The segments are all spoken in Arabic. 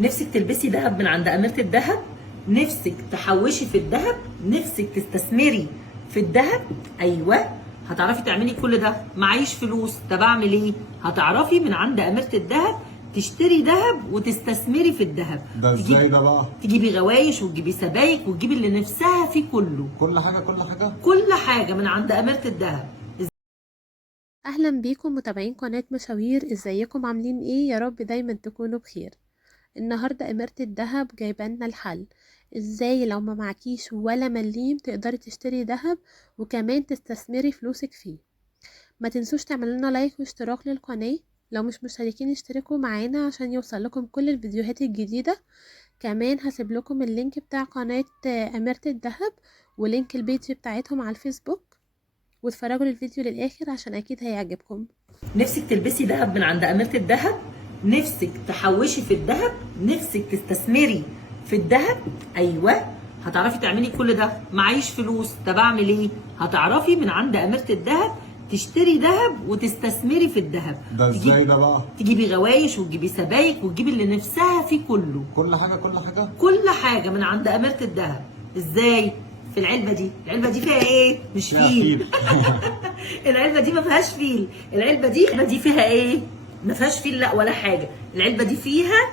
نفسك تلبسي ذهب من عند أميرة الذهب؟ نفسك تحوشي في الذهب؟ نفسك تستثمري في الذهب؟ أيوه، هتعرفي تعملي كل ده. معيش فلوس، طب أعمل إيه؟ هتعرفي من عند أميرة الذهب تشتري ذهب وتستثمري في الذهب. ده ازاي ده بقى؟ تجيبي غوايش وتجيبي سبايك وتجيبي اللي نفسها فيه كله. كل حاجة كل حاجة؟ كل حاجة من عند أميرة الذهب. اهلا بيكم متابعين قناة مشاوير، ازيكم عاملين ايه؟ يا رب دايما تكونوا بخير. النهاردة اميرة الذهب جايبالنا الحل ازاي لو ما معكيش ولا مليم تقدري تشتري ذهب وكمان تستثمري فلوسك فيه. ما تنسوش تعملوا لنا لايك واشتراك للقناة، لو مش مشتركين اشتركوا معانا عشان يوصل لكم كل الفيديوهات الجديدة. كمان هسيب لكم اللينك بتاع قناة اميرة الذهب ولينك البيج بتاعتهم على الفيسبوك، واتفرجوا للفيديو للآخر عشان أكيد هيعجبكم. نفسك تلبسي ذهب من عند أميرة الذهب؟ نفسك تحوشي في الذهب؟ نفسك تستثمري في الذهب؟ أيوه، هتعرفي تعملي كل ده. معيش فلوس، طب أعمل إيه؟ هتعرفي من عند أميرة الذهب تشتري ذهب وتستثمري في الذهب. ده ازاي ده بقى؟ تجيبي غوايش وتجيبي سبايك وتجيبي اللي نفسها فيه كله. كل حاجة كل حاجة؟ كل حاجة من عند أميرة الذهب. ازاي؟ في العلبة دي، العلبة دي فيها ايه؟ مش فيل. العلبة دي ما فيهاش فيل، العلبة دي فيها ايه؟ ما فيهاش فيل لا ولا حاجة، العلبة دي فيها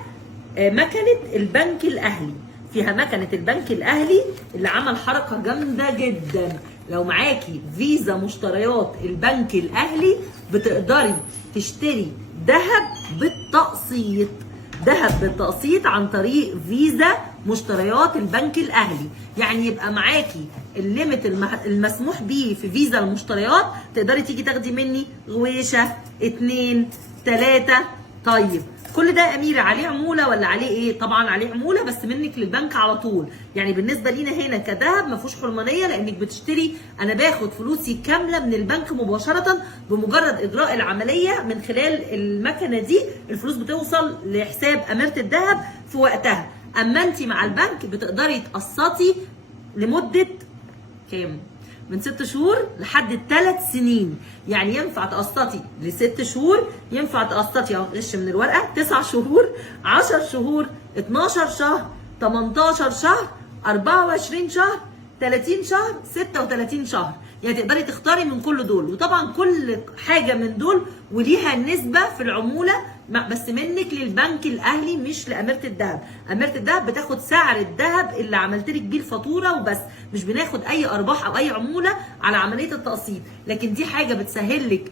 مكنة البنك الأهلي، فيها مكنة البنك الأهلي اللي عمل حركة جامدة جدا. لو معاكي فيزا مشتريات البنك الأهلي بتقدري تشتري ذهب بالتقسيط، ذهب بالتقسيط عن طريق فيزا مشتريات البنك الاهلي. يعني يبقى معاكي الليمت المسموح بيه في فيزا المشتريات، تقدري تيجي تاخدي مني غويشه 2 3. طيب كل ده يا اميره عليه عموله ولا عليه ايه؟ طبعا عليه عموله بس منك للبنك على طول. يعني بالنسبه لينا هنا كذهب ما فيهوش حرمانيه، لانك بتشتري، انا باخد فلوسي كامله من البنك مباشره بمجرد اجراء العمليه من خلال المكنه دي. الفلوس بتوصل لحساب اميره الذهب في وقتها. اما انت مع البنك بتقدري تقسطي لمده كام؟ من 6 شهور لحد 3 سنين. يعني ينفع تقسطي ل6 شهور، ينفع تقسطي اهو غش من الورقه 9 شهور، 10 شهور، 12 شهر، 18 شهر، 24 شهر، 30 شهر، 36 شهر. يعني تقدري تختاري من كل دول، وطبعا كل حاجه من دول وليها نسبه في العموله بس منك للبنك الاهلي مش لاميره الذهب. اميره الذهب بتاخد سعر الذهب اللي عملت لك بيه الفاتوره وبس، مش بناخد اي ارباح او اي عموله على عمليه التقسيط. لكن دي حاجه بتسهل لك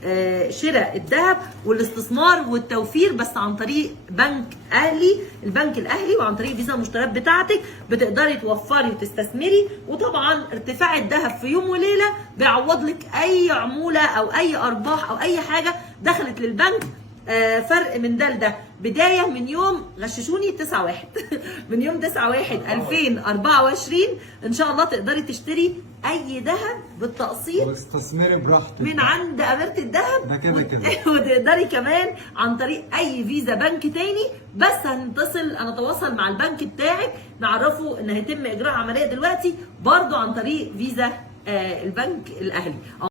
شراء الذهب والاستثمار والتوفير بس عن طريق بنك اهلي، البنك الاهلي، وعن طريق فيزا المشتريات بتاعتك بتقدري توفري وتستثمري. وطبعا ارتفاع الذهب في يوم وليله بيعوض لك اي عموله او اي ارباح او اي حاجه دخلت للبنك. فرق من ده لده، بدايه من يوم غششوني 9/1 من يوم 9/1/2024 ان شاء الله تقدري تشتري اي ذهب بالتقسيط واستثمري براحتك من عند اميره الذهب. ده كده كده. وتقدري كمان عن طريق اي فيزا بنك تاني، بس هنتواصل مع البنك بتاعك نعرفه ان هيتم اجراء عمليه دلوقتي برضو عن طريق فيزا البنك الاهلي.